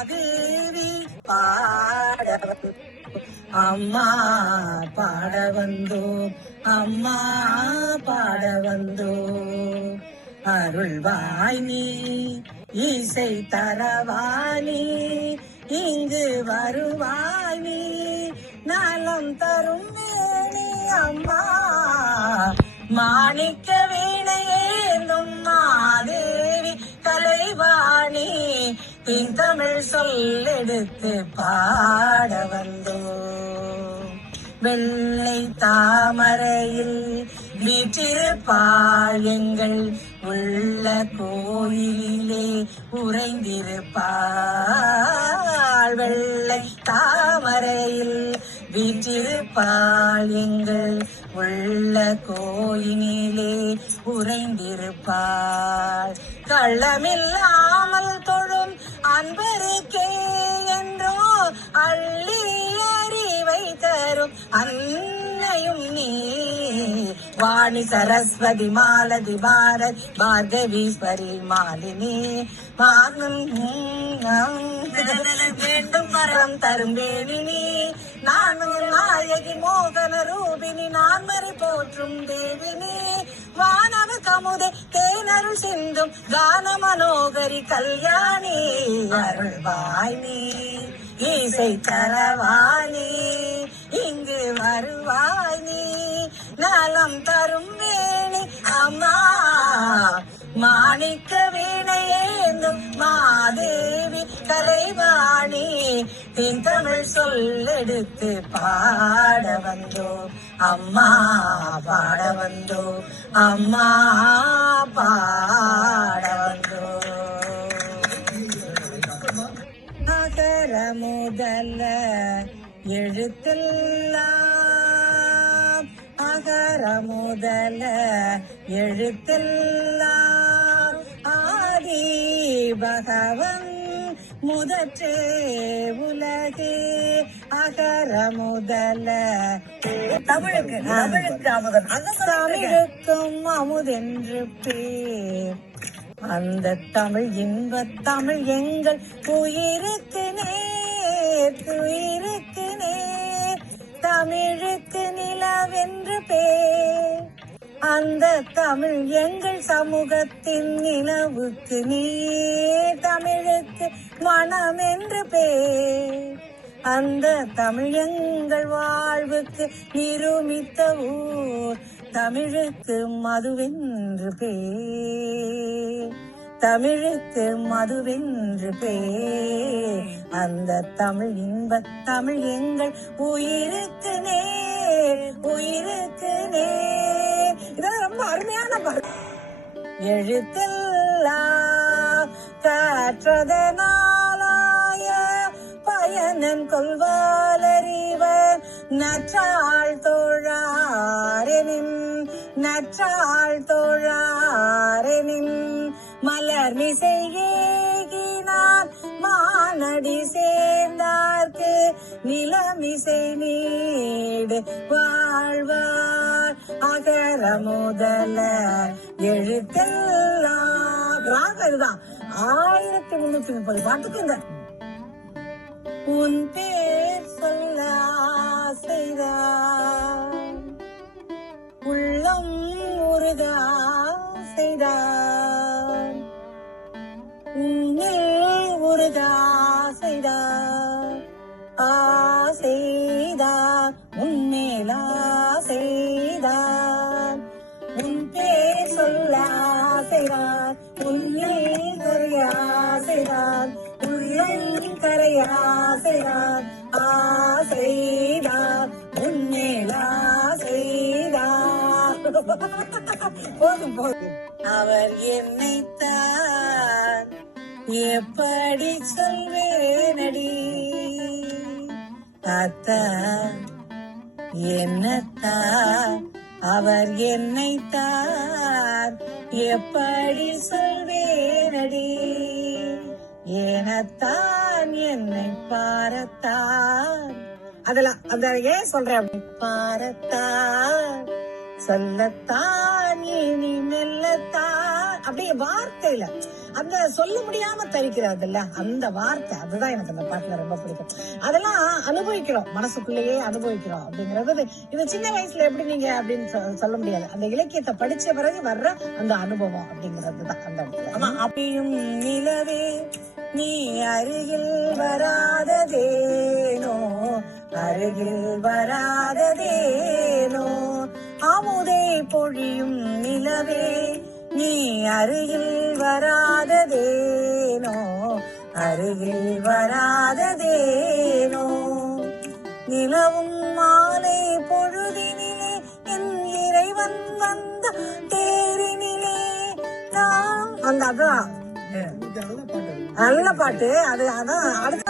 மாதேவி பாட அம்மா பாட வந்தோம், அம்மா பாட வந்தோம். அருள்வாய் நீ இசை தரவாணி, இங்கு வருவாய் நீ நலம் தரும் வேணி. அம்மா மாணிக்க வீணையேந்தும் மாதேவி கலைவாணி, பின் தமிழ் சொல்லெடுத்து பாட வந்தோம். வெள்ளை தாமரையில் வீற்றிருப்பாள், எங்கள் உள்ள கோயிலே உறைந்திருப்பாள். வெள்ளை தாமரையில் வீற்றிருப்பாள், எங்கள் உள்ள கோயிலே உறைந்திருப்பாள். கள்ளமில்லாமல் தொழும் அன்பருக்கே என்றோ அள்ளி அறிவை தரும் அன்னையும் நீ. வாணி சரஸ்வதி மாலதி பாரத் பார்கவீஸ்வரி மாலினி, வேண்டும் வரம் தரும் வேணினி. நானும் நாயகி மோகன ரூபினி, நான்மறை போற்றும் தேவினி. வானவ கமுதே தேனருள் சிந்தும் கான மனோகரி கல்யாணி, அருள்வாய் நீ இசை தரவாணி, இங்கு வருவாய் நீ நலம் தரும் வேணி. அம்மா மாணிக்க வீணையேந்தும் மாதேவி கலைவாணி, தென் தமிழ் சொல்லெடுத்து பாட வந்தோம், அம்மா பாட வந்தோம், அம்மா பாட வந்தோம். அகர முதல எழுத்தெல்லாம், அகர முதல எழுத்தெல்லாம் ஆதி பகவன் முதற்றே உலகே. அகர முதல தமிழுக்கும் அமுதென்று பேர், அந்த தமிழ் இன்பத் தமிழ் எங்கள் உயிருக்கு நேர், உயிருக்கு நேர். தமிழுக்கு நிலவென்று பேர், அந்த தமிழ் எங்கள் சமூகத்தின் நிலவுக்கு நீர். தமிழுக்கு மனம் என்று பேர், அந்த தமிழ் எங்கள் வாழ்வுக்கு நிரூபித்த ஊர். தமிழுக்கு மதுவென்று பேர், தமிழுக்கு மதுவென்று பேர். அந்த தமிழ் இன்பத் தமிழ் எங்கள் உயிருக்கு நேர், உயிருக்கு நேர். இதெல்லாம் ரொம்ப அருமையான பாடல். எழுத்தெல்லாம் கற்றதனாலாய பயனன் கொள்வாலறிவன் நற்றாள் தோழாரெனின், நற்றாள் தோழாரெனின். மலர் மிசை ஏகினான் மானடி சேர்ந்தார்க்கு, நிலமிசை நீடு வாழ்வார். அகர முதல எழுத்தெல்லாம் ராகம் இதுதான். 1330 பாட்டுக்கு இந்த உன் பேர் சொல்ல ஆசைதான், உள்ளம் உருக ஆசைதான், உன்னில் உருக ஆசைதான், ஆசைதான் உன்மேல் ஆசைதான். உன் பேர் சொல்ல ஆசைதான், உன்னில் கரைய ஆசைதான், உள்ளம் கரைய ஆசைதான், ஆசைதான் உன்மேல் ஆசைதான். போதும் போதும். அவர் என்னைத்தான் எப்படி சொல்வேனடி, அத்தான் என்னத்தான் அவர் என்னைத்தான் எப்படி சொல்வேனடி. ஏனத்தான் என்னை பாரத்தான், அதெல்லாம் அந்த ஏன் சொல்றேன், பாரத்தான் சொல்லத்தான் இனி மெல்லத்தான், அப்படியே வார்த்தையில அந்த சொல்ல முடியாம தரிக்கிறது இல்ல அந்த வார்த்தை, அதுதான் எனக்கு அந்த பாட்டுல ரொம்ப பிடிக்கும். அதெல்லாம் அனுபவிக்கிறோம், மனசுக்குள்ளேயே அனுபவிக்கிறோம் அப்படிங்கறது. இது சின்ன வயசுல எப்படி நீங்க அப்படின்னு சொல்ல முடியாது, அந்த இலக்கியத்தை படிச்ச பிறகு வர்ற அந்த அனுபவம் அப்படிங்கறதுதான் அந்த இடத்துல. ஆமா, அப்படியும் நிலவே நீ அருகில் வராததேனோ, அருகில் வராததேனோ, ஆமுதே பொழியும் நிலவே நீ அருகில் வராததேனோ, அருகில் வராததேனோ, நிலவும் மாலை பொழுதினிலே என் இறைவன் வந்த தேரினிலே நான் அந்த அதான் நல்ல பாட்டு. அது அதான் அடுத்த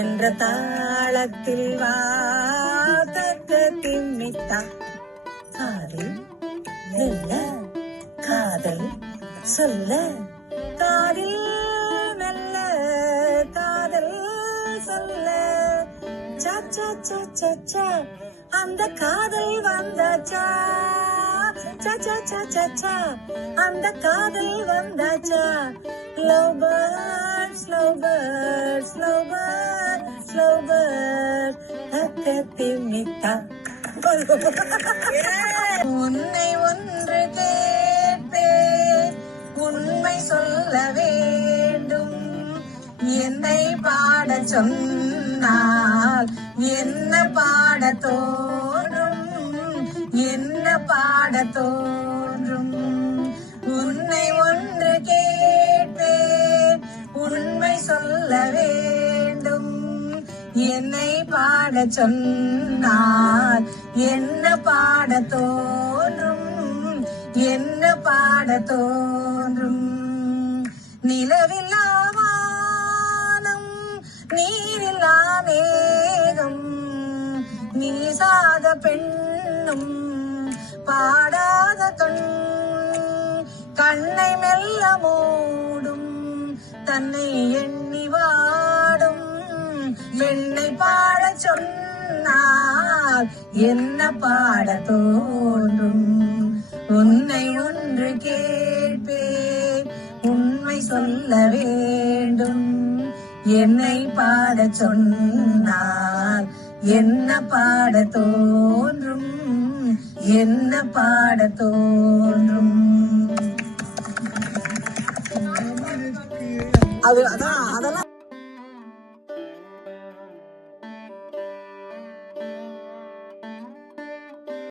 என்ற தாளத்தில் வா தக்க திம்மித்தா, காதில் மெல்ல காதல் சொல்ல, காதில் மெல்ல காதல் சொல்ல, சாச்சா சாச்சா அந்த காதல் வந்தாச்சா, சாச்சா சாச்சா அந்த காதல் வந்தாச்சா, love bird slow bird slow bird slow bird தக்க திம்மித்தா. உன்னை ஒன்று கேட்பேன், உண்மை சொல்ல வேண்டும், என்னை பாட சொன்னால் என்ன பாட தோன்றும், என்ன பாட தோன்றும். உன்னை ஒன்று கேட்பேன், உண்மை சொல்ல வேண்டும், என்னை பாட சொன்னால் என்ன பாட தோன்றும், என்ன பாட தோன்றும். நிலவில்லா வானம் நீரில்லா மேகம், நீசாத பெண்ணும் பாடாத கண், கண்ணை மெல்ல மூடும் தன்னை எண்ணி வாடும், என்னை பாட சொன்னால் என்ன பாட தோன்றும். உன்னை ஒன்று கேட்பேன், உண்மை சொல்ல வேண்டும், என்னை பாட சொன்னால் என்ன பாட தோன்றும், என்ன பாட தோன்றும். அது அதான்